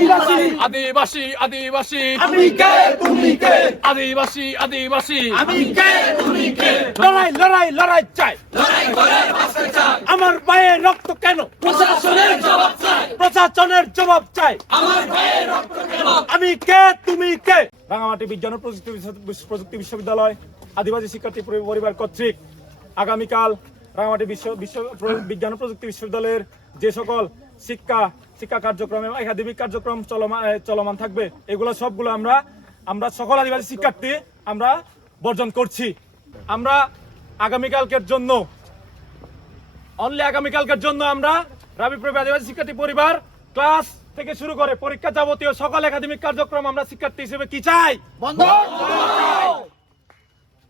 আদিবাসী। আদিবাসী আদিবাসী। আমি কে? তুমি কে? আদিবাসী আদিবাসী। আমি কে? তুমি কে? লড়াই লড়াই লড়াই চাই। লড়াই করে বাঁচতে চাই। আমার পায়ে রক্ত কেন? প্রশাসনের জবাব চাই। প্রশাসনের জবাব চাই। আমার ভাইয়ের রক্ত কেন? আমি কে? তুমি কে? রাঙামাটি বিজ্ঞান প্রযুক্তি প্রযুক্তি বিশ্ববিদ্যালয় আদিবাসী শিক্ষার্থী পরিবার কর্তৃক আগামীকাল রাঙামাটি বিশ্ব বিশ্ব বিজ্ঞান প্রযুক্তি বিশ্ববিদ্যালয়ের যে সকল শিক্ষা শিক্ষা কার্যক্রম এবং একাডেমিক কার্যক্রম চলমান চলমান থাকবে। এগুলো সবগুলো আমরা আমরা সকল আদিবাসী শিক্ষার্থী আমরা বর্জন করছি। আমরা আগামীকালকের জন্য অনলি আগামীকালকের জন্য আমরা রাবি প্রবি আদিবাসী শিক্ষার্থী পরিবার ক্লাস থেকে শুরু করে পরীক্ষা যাবতীয় সকল একাডেমিক কার্যক্রম আমরা শিক্ষার্থী হিসেবে কি চাই? বন্ধ!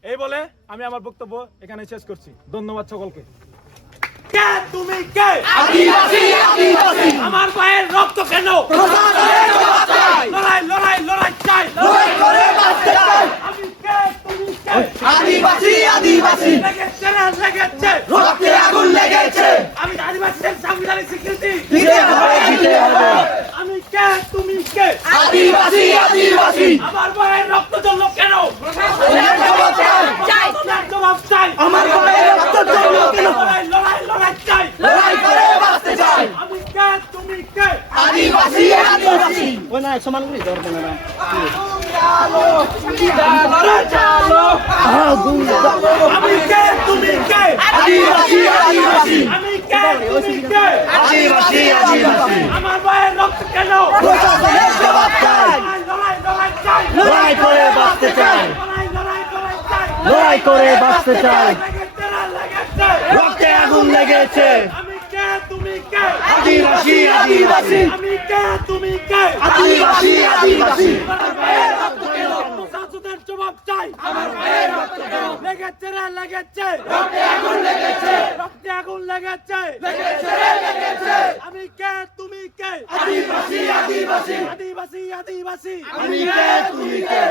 এই বলে আমি আমার বক্তব্য এখানে শেষ করছি। ধন্যবাদ সকলকে। তুমি কে? আদিবাসী আদিবাসী। আমার পায়ের রক্ত কেন? লড়াই লড়াই লড়াই চাই। লড়াই করে বাঁচতে চাই। আমি কে? তুমি কে? আদিবাসী আদিবাসী। লেগেছে লেগেছে? রক্তে আগুন লেগেছে। আমি আদিবাসীদের সাংবিধানিক স্বীকৃতি। দিতে হবে দিতে হবে। আমি কে? তুমি কে? আদিবাসী আদিবাসী। আমার পায়ের রক্ত জ্বললো কেন প্রশাসনের জবাব চাই প্রশাসনের জবাব চাই আমার ভাইয়ের রক্ত জ্বললো কেন? লড়াই লড়াই লড়াই চাই লড়াই করে বাঁচতে চাই আমি কে তুমি কে আদিবাসী আদিবাসী আমি কে? তুমি কে? আদিবাসী আদিবাসী আমি কে? তুমি কে? আদিবাসী আদিবাসী আমার রক্ত কেন প্রশাসনের জবাব চাই। লড়াই লড়াই লড়াই চাই। লড়াই করে বাঁচতে চাই। লড়াই লড়াই লড়াই চাই। লড়াই করে বাঁচতে চাই। লেগেছে না লেগেছে। রক্তে আগুন লেগেছে। আদিবাসী আদিবাসী। আমি কে? তুমি কে? আদিবাসী আদিবাসী। জবাব চাই। আমার ভাইয়ের রক্ত কেন লেগেছে রে লেগেছে। রক্তে আগুন লেগেছে। রক্তে আগুন লেগেছে। লেগেছে রে লেগেছে। আমি কে? তুমি কে? আদিবাসী আদিবাসী। আদিবাসী আদিবাসী। আমি কে? তুমি কে?